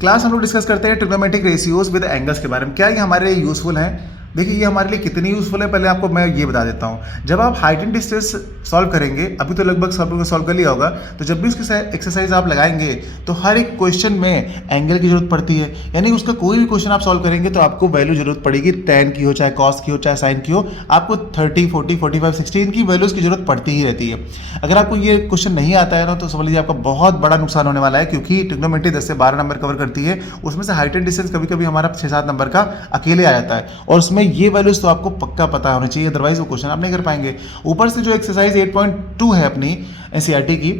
Class हम लोग discuss करते हैं ट्रिग्नोमेट्रिक रेशियोज विद एंगल्स के बारे में। क्या ये हमारे लिए यूजफुल है? देखिए ये हमारे लिए कितनी यूजफुल है पहले आपको मैं ये बता देता हूँ। जब आप हाइट एंड डिस्टेंस सॉल्व करेंगे, अभी तो लगभग सब लोगों ने सॉल्व कर लिया होगा, तो जब भी उसकी एक्सरसाइज आप लगाएंगे तो हर एक क्वेश्चन में एंगल की जरूरत पड़ती है। यानी उसका कोई भी क्वेश्चन आप सॉल्व करेंगे तो आपको वैल्यू जरूरत पड़ेगी, tan की हो, चाहे cos की हो, चाहे sin की हो, आपको 30, 40, 45, 16 की वैल्यूज की जरूरत पड़ती ही रहती है। अगर आपको ये क्वेश्चन नहीं आता है ना तो समझ लीजिए आपका बहुत बड़ा नुकसान होने वाला है, क्योंकि ट्रिग्नोमेट्री 10 से 12 नंबर कवर करती है। उसमें से हाइट एंड डिस्टेंस कभी कभी हमारा 6-7 नंबर का अकेले आ जाता है, और उसमें ये वैल्यूज तो आपको पक्का पता होना चाहिए, अदरवाइज वो क्वेश्चन आप नहीं कर पाएंगे। ऊपर से जो एक्सरसाइज 8.2 है अपनी एनसीईआरटी की,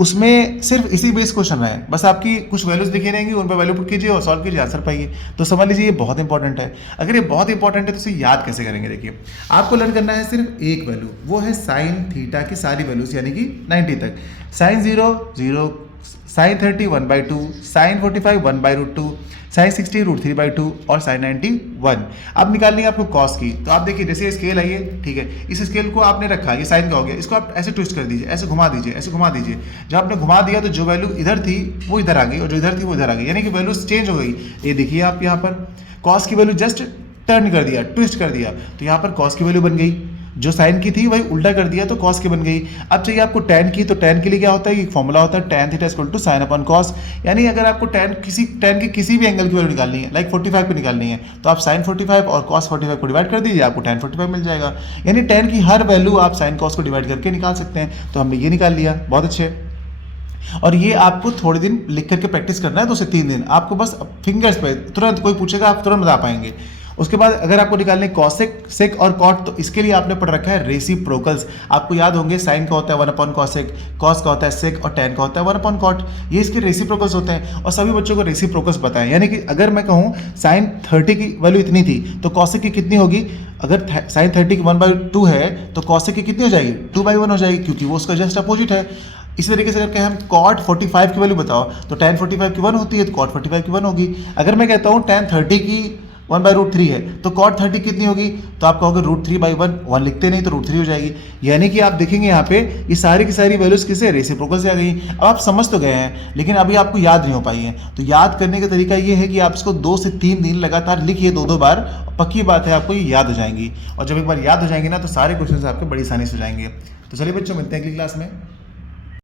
उसमें सिर्फ इसी बेस क्वेश्चन है, बस आपकी कुछ वैल्यूज दिखी रहेंगी, उन पर वैल्यू पुट कीजिए और सॉल्व कीजिए, आंसर पाइए। तो समझ लीजिए ये बहुत इंपॉर्टेंट है। अगर ये बहुत इंपॉर्टेंट है तो इसे याद कैसे करेंगे? देखिए आपको लर्न करना है सिर्फ एक वैल्यू, वो है साइन थीटा की सारी वैल्यूज, यानी कि 90 तक। साइन 0 0, साइन 30 1/2, साइन 45 1/√2, साइन 60 √3/2 और साइन 90 1। अब निकालनी है आपको कॉस की। तो आप देखिए जैसे स्केल है ये, ठीक है, इस स्केल को आपने रखा, ये साइन का हो गया, इसको आप ऐसे ट्विस्ट कर दीजिए, ऐसे घुमा दीजिए, ऐसे घुमा दीजिए। जब आपने घुमा दिया तो जो वैल्यू इधर थी वो इधर आ गई, और जो इधर थी वो इधर आ गई, यानी कि वैल्यूज चेंज हो गई। ये देखिए आप यहाँ पर कॉस की वैल्यू जस्ट टर्न कर दिया, ट्विस्ट कर दिया, तो यहाँ पर कॉस की वैल्यू बन गई। जो साइन की थी वही उल्टा कर दिया तो कॉस की बन गई। अब चाहिए आपको tan की, तो tan के लिए क्या होता है, एक फॉर्मूला होता है tan theta equal to sine upon cos. यानी अगर आपको tan की किसी भी एंगल की वैल्यू निकालनी है, लाइक 45 पे निकालनी है, तो आप साइन 45 और कॉस 45 को डिवाइड कर दीजिए, आपको tan 45 मिल जाएगा। यानी tan की हर वैल्यू आप साइन कॉस को डिवाइड करके निकाल सकते हैं। तो हमने ये निकाल लिया, बहुत अच्छे। और ये आपको थोड़े दिन लिख करके प्रैक्टिस करना है, 2 से 3 दिन आपको बस फिंगर्स पे, तुरंत कोई पूछेगा आप तुरंत बता पाएंगे। उसके बाद अगर आपको निकालने कॉसेक, सेक और कॉट, तो इसके लिए आपने पढ़ रखा है रेसिप्रोकल्स। आपको याद होंगे साइन का होता है 1 अपॉन कॉसेक, कॉस का होता है सेक, और टैन का होता है 1 अपॉन कॉट। ये इसके रेसिप्रोकल्स होते हैं, और सभी बच्चों को रेसिप्रोकल्स पता है। यानी कि अगर मैं कहूँ साइन 30 की वैल्यू इतनी थी तो कॉसेक की कितनी होगी? अगर साइन 30 की 1/2 है तो कॉसेक की कितनी हो जाएगी? 2/1 हो जाएगी, क्योंकि वो उसका जस्ट अपोजिट है। इसी तरीके से अगर कहें हम कॉट 45 की वैल्यू बताओ तो tan 45 की 1 होती है, तो कॉट 45 की 1 होगी। अगर मैं कहता हूँ tan 30 की 1/√3 है तो कॉट 30 कितनी होगी? तो आप कहोगे √3/1, 1 लिखते नहीं तो √3 हो जाएगी। यानी कि आप देखेंगे यहाँ पे ये सारी की सारी वैल्यूज किसे? रेसिप्रोकल से आ गई। अब आप समझ तो गए हैं, लेकिन अभी आपको याद नहीं हो पाई है। तो याद करने का तरीका ये है कि आप इसको 2 से 3 दिन लगातार लिखिए, 2-2 बार, पक्की बात है आपको ये याद हो जाएंगी। और जब एक बार याद हो जाएंगी ना तो सारे क्वेश्चन आपके बड़ी आसानी से हो जाएंगे। तो चलिए बच्चों, मिलते हैं अगली क्लास में।